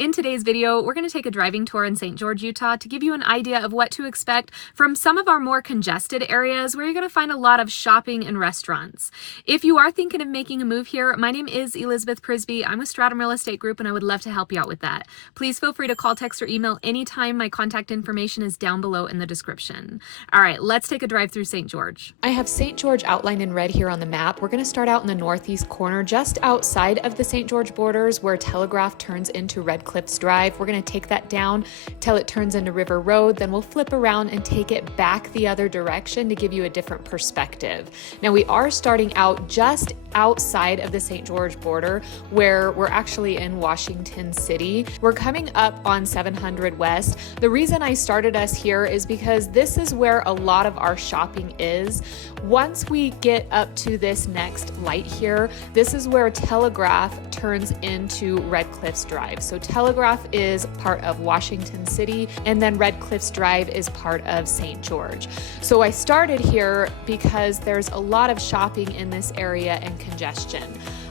In today's video, we're going to take a driving tour in St. George, Utah to give you an idea of what to expect from some of our more congested areas where you're going to find a lot of shopping and restaurants. If you are thinking of making a move here, my name is Elizabeth Prisbrey. I'm with Stratum Real Estate Group and I would love to help you out with that. Please feel free to call, text, or email anytime. My contact information is down below in the description. All right, let's take a drive through St. George. I have St. George outlined in red here on the map. We're going to start out in the northeast corner, just outside of the St. George borders where Telegraph turns into Red Cliffs Drive. We're going to take that down till it turns into River Road. Then we'll flip around and take it back the other direction to give you a different perspective. Now we are starting out just outside of the St. George border where we're actually in Washington City. We're coming up on 700 West. The reason I started us here is because this is where a lot of our shopping is. Once we get up to this next light here, this is where Telegraph turns into Red Cliffs Drive. So Telegraph is part of Washington City, and then Red Cliffs Drive is part of St. George. So I started here because there's a lot of shopping in this area and congestion.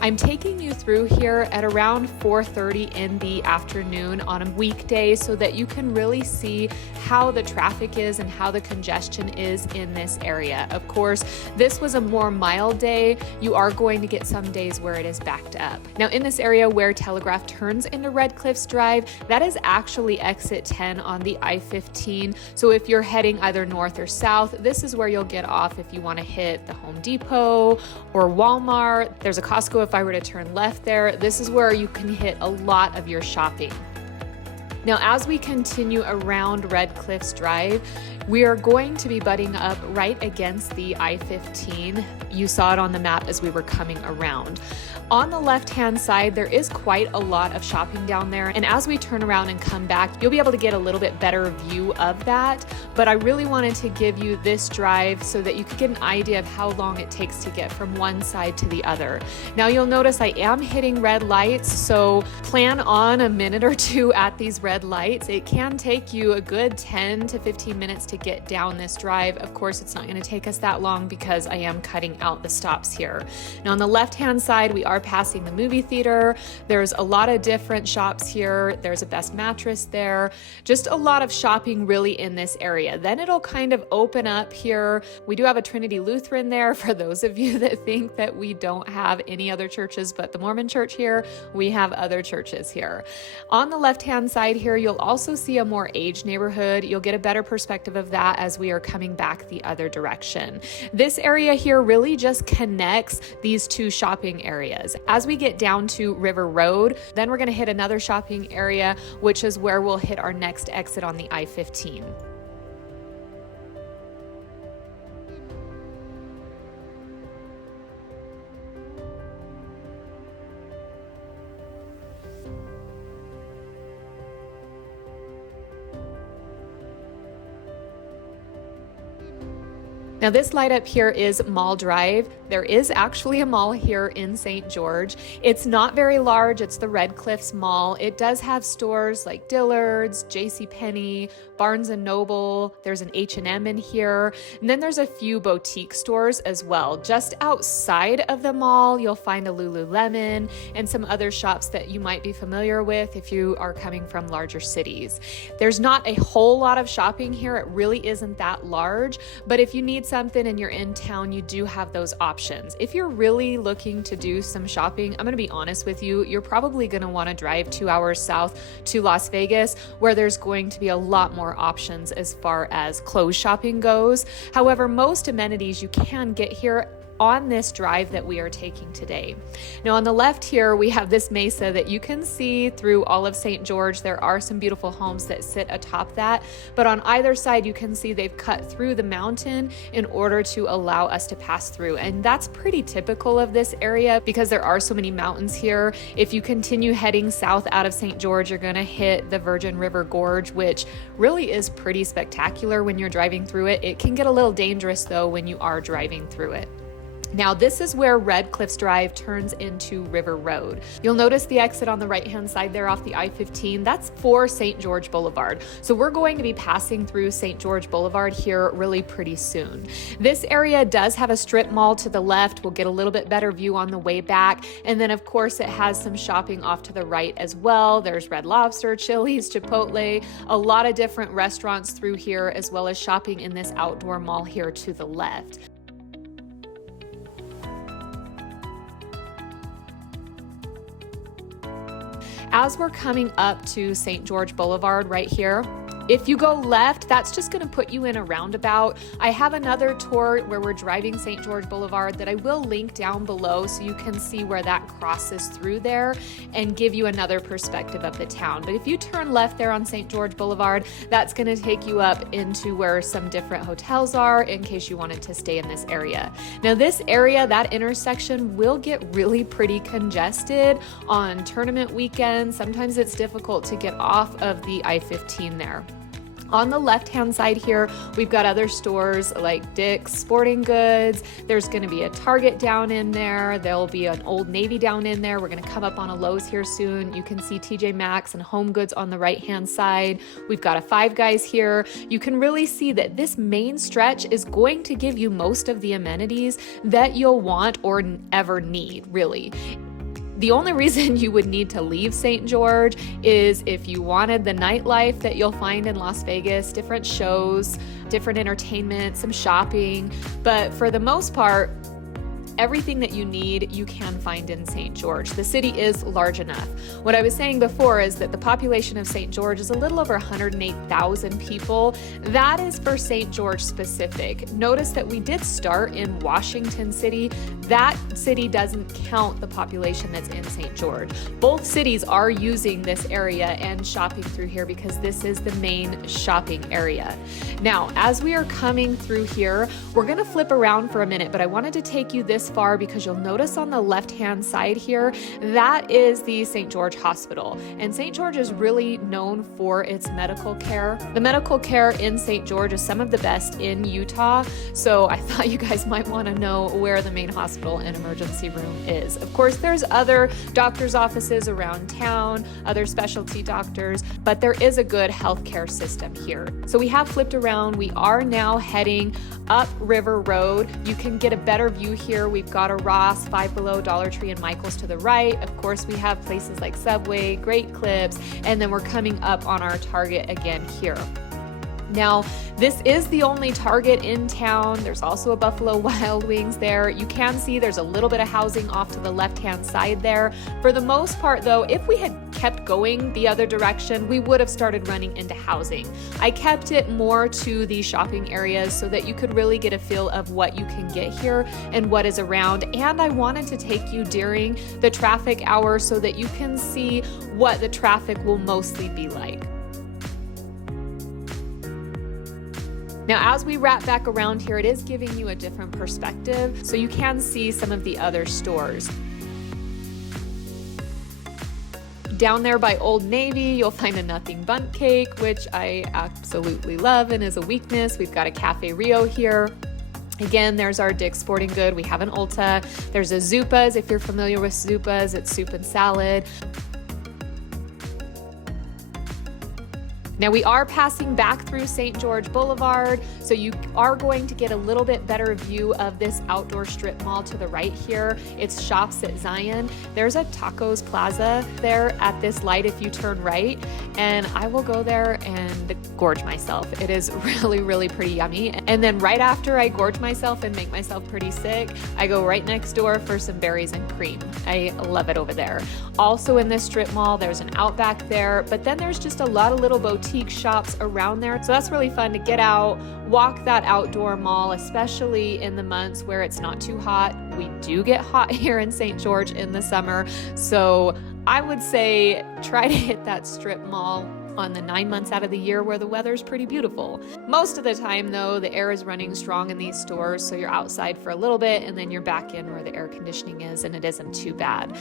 I'm taking you through here at around 4:30 in the afternoon on a weekday so that you can really see how the traffic is and how the congestion is in this area. Of course, this was a more mild day. You are going to get some days where it is backed up. Now in this area where Telegraph turns into Red Cliffs Drive, that is actually exit 10 on the I-15. So if you're heading either north or south, this is where you'll get off if you want to hit the Home Depot or Walmart. There's a Costco if I were to turn left there. This is where you can hit a lot of your shopping. Now, as we continue around Red Cliffs Drive, we are going to be butting up right against the I-15. You saw it on the map as we were coming around. On the left-hand side, there is quite a lot of shopping down there. And as we turn around and come back, you'll be able to get a little bit better view of that. But I really wanted to give you this drive so that you could get an idea of how long it takes to get from one side to the other. Now you'll notice I am hitting red lights, so plan on a minute or two at these red lights. It can take you a good 10 to 15 minutes to get down this drive. Of course, it's not going to take us that long because I am cutting out the stops here. Now on the left-hand side, we are passing the movie theater. There's a lot of different shops here. There's a Best Mattress there. Just a lot of shopping really in this area. Then it'll kind of open up here. We do have a Trinity Lutheran there for those of you that think that we don't have any other churches but the Mormon church here. We have other churches here. On the left-hand side here, you'll also see a more aged neighborhood. You'll get a better perspective of that as we are coming back the other direction. This area here really just connects these two shopping areas. As we get down to River Road, then we're going to hit another shopping area, which is where we'll hit our next exit on the I-15. Now this light up here is Mall Drive. There is actually a mall here in St. George. It's not very large. It's the Red Cliffs Mall. It does have stores like Dillard's, JCPenney, Barnes & Noble. There's an H&M in here. And then there's a few boutique stores as well. Just outside of the mall, you'll find a Lululemon and some other shops that you might be familiar with if you are coming from larger cities. There's not a whole lot of shopping here. It really isn't that large, but if you need something and you're in town, you do have those options. If you're really looking to do some shopping, I'm going to be honest with you, you're probably going to want to drive 2 hours south to Las Vegas, where there's going to be a lot more options as far as clothes shopping goes. However, most amenities you can get here on this drive that we are taking today. Now on the left here, we have this mesa that you can see through all of St. George. There are some beautiful homes that sit atop that, but on either side, you can see they've cut through the mountain in order to allow us to pass through. And that's pretty typical of this area because there are so many mountains here. If you continue heading south out of St. George, you're going to hit the Virgin River Gorge, which really is pretty spectacular when you're driving through it. It can get a little dangerous though when you are driving through it. Now this is where Red Cliffs Drive turns into River Road. You'll notice the exit on the right-hand side there off the I-15. That's for St. George Boulevard. So we're going to be passing through St. George Boulevard here really pretty soon. This area does have a strip mall to the left. We'll get a little bit better view on the way back. And then of course it has some shopping off to the right as well. There's Red Lobster, Chili's, Chipotle, a lot of different restaurants through here, as well as shopping in this outdoor mall here to the left. As we're coming up to St. George Boulevard right here, if you go left, that's just going to put you in a roundabout. I have another tour where we're driving St. George Boulevard that I will link down below so you can see where that crosses through there and give you another perspective of the town. But if you turn left there on St. George Boulevard, that's going to take you up into where some different hotels are in case you wanted to stay in this area. Now this area, that intersection will get really pretty congested on tournament weekends. Sometimes it's difficult to get off of the I-15 there. On the left-hand side here, we've got other stores like Dick's Sporting Goods. There's going to be a Target down in there. There'll be an Old Navy down in there. We're going to come up on a Lowe's here soon. You can see TJ Maxx and Home Goods on the right-hand side. We've got a Five Guys here. You can really see that this main stretch is going to give you most of the amenities that you'll want or ever need, really. The only reason you would need to leave St. George is if you wanted the nightlife that you'll find in Las Vegas, different shows, different entertainment, some shopping. But for the most part, everything that you need, you can find in St. George. The city is large enough. What I was saying before is that the population of St. George is a little over 108,000 people. That is for St. George specific. Notice that we did start in Washington City. That city doesn't count the population that's in St. George. Both cities are using this area and shopping through here because this is the main shopping area. Now, as we are coming through here, we're gonna flip around for a minute, but I wanted to take you this far because you'll notice on the left-hand side here, that is the St. George Hospital. And St. George is really known for its medical care. The medical care in St. George is some of the best in Utah. So I thought you guys might want to know where the main hospital and emergency room is. Of course, there's other doctors' offices around town, other specialty doctors, but there is a good healthcare system here. So we have flipped around. We are now heading up River Road. You can get a better view here. We've got a Ross, Five Below, Dollar Tree, and Michael's to the right. Of course, we have places like Subway, Great Clips, and then we're coming up on our Target again here. Now, this is the only Target in town. There's also a Buffalo Wild Wings there. You can see there's a little bit of housing off to the left-hand side there. For the most part, though, if we had kept going the other direction, we would have started running into housing. I kept it more to the shopping areas so that you could really get a feel of what you can get here and what is around. And I wanted to take you during the traffic hour so that you can see what the traffic will mostly be like. Now, as we wrap back around here, it is giving you a different perspective, so you can see some of the other stores. Down there by Old Navy, you'll find a Nothing Bundt Cake, which I absolutely love and is a weakness. We've got a Cafe Rio here. Again, there's our Dick's Sporting Good. We have an Ulta. There's a Zupa's. If you're familiar with Zupa's, it's soup and salad. Now we are passing back through St. George Boulevard, so you are going to get a little bit better view of this outdoor strip mall to the right here. It's Shops at Zion. There's a Tacos Plaza there at this light if you turn right, and I will go there and gorge myself. It is really, really pretty yummy. And then right after I gorge myself and make myself pretty sick, I go right next door for some berries and cream. I love it over there. Also in this strip mall, there's an Outback there, but then there's just a lot of little boutique shops around there. So that's really fun to get out, walk that outdoor mall, especially in the months where it's not too hot. We do get hot here in St. George in the summer. So I would say try to hit that strip mall on the 9 months out of the year where the weather's pretty beautiful. Most of the time though, the air is running strong in these stores. So you're outside for a little bit and then you're back in where the air conditioning is and it isn't too bad.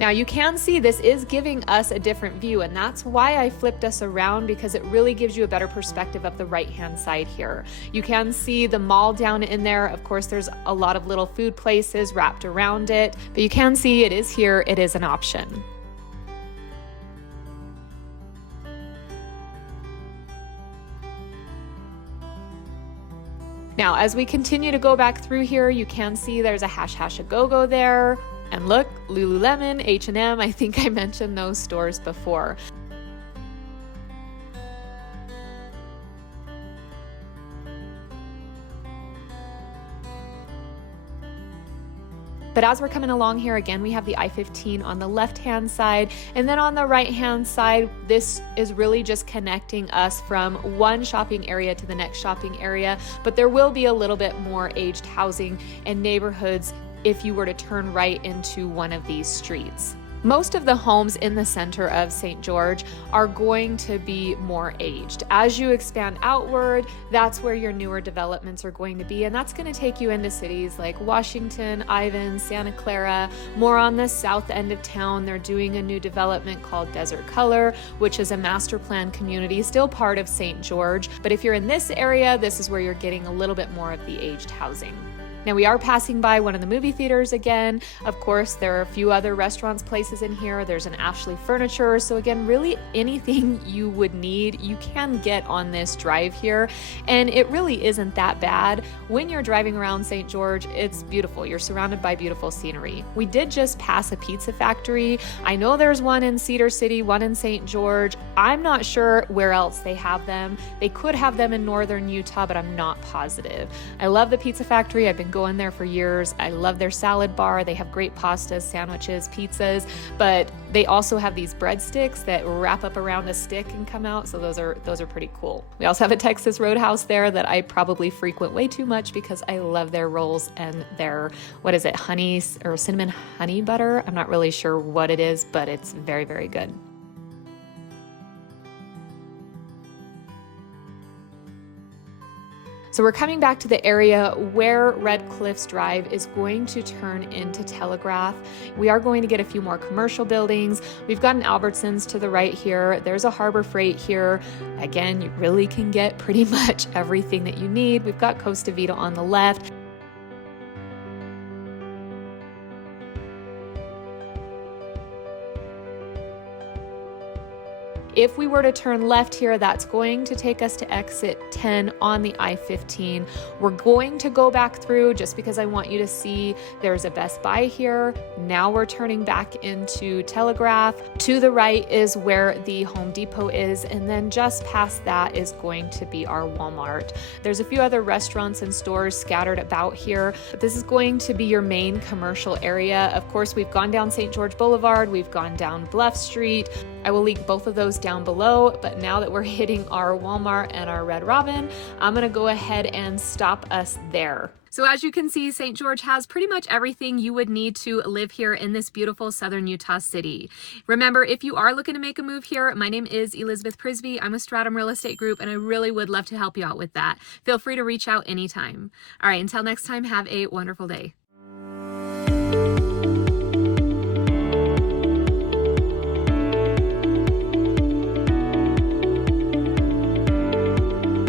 Now you can see this is giving us a different view, and that's why I flipped us around, because it really gives you a better perspective of the right-hand side here. You can see the mall down in there. Of course, there's a lot of little food places wrapped around it, but you can see it is here. It is an option. Now, as we continue to go back through here, you can see there's a Hash-Hash-A-Go-Go there. And look, Lululemon, H&M, I think I mentioned those stores before. But as we're coming along here, again, we have the I-15 on the left-hand side, and then on the right-hand side, this is really just connecting us from one shopping area to the next shopping area, but there will be a little bit more aged housing and neighborhoods if you were to turn right into one of these streets. Most of the homes in the center of St. George are going to be more aged. As you expand outward, that's where your newer developments are going to be, and that's going to take you into cities like Washington, Ivins, Santa Clara. More on the south end of town, they're doing a new development called Desert Color, which is a master plan community, still part of St. George. But if you're in this area, this is where you're getting a little bit more of the aged housing. Now we are passing by one of the movie theaters again. Of course, there are a few other restaurants, places in here. There's an Ashley Furniture. So again, really anything you would need, you can get on this drive here. And it really isn't that bad. When you're driving around St. George, it's beautiful. You're surrounded by beautiful scenery. We did just pass a pizza factory. I know there's one in Cedar City, one in St. George. I'm not sure where else they have them. They could have them in northern Utah, but I'm not positive. I love the pizza factory. I've been going there for years. I love their salad bar. They have great pastas, sandwiches, pizzas, but they also have these breadsticks that wrap up around a stick and come out. So those are pretty cool. We also have a Texas Roadhouse there that I probably frequent way too much because I love their rolls and their, what is it, honey or cinnamon honey butter? I'm not really sure what it is, but it's very, very good. So we're coming back to the area where Red Cliffs Drive is going to turn into Telegraph. We are going to get a few more commercial buildings. We've got an Albertsons to the right here. There's a Harbor Freight here. Again, you really can get pretty much everything that you need. We've got Costa Vida on the left. If we were to turn left here, that's going to take us to exit 10 on the I-15. We're going to go back through just because I want you to see there's a Best Buy here. Now we're turning back into Telegraph. To the right is where the Home Depot is, and then just past that is going to be our Walmart. There's a few other restaurants and stores scattered about here, but this is going to be your main commercial area. Of course, we've gone down St. George Boulevard, we've gone down Bluff Street. I will link both of those down below, but now that we're hitting our Walmart and our Red Robin, I'm gonna go ahead and stop us there. So as you can see, St. George has pretty much everything you would need to live here in this beautiful southern Utah city. Remember, if you are looking to make a move here, my name is Elizabeth Prisbrey. I'm with Stratum Real Estate Group, and I really would love to help you out with that. Feel free to reach out anytime. All right, until next time, have a wonderful day.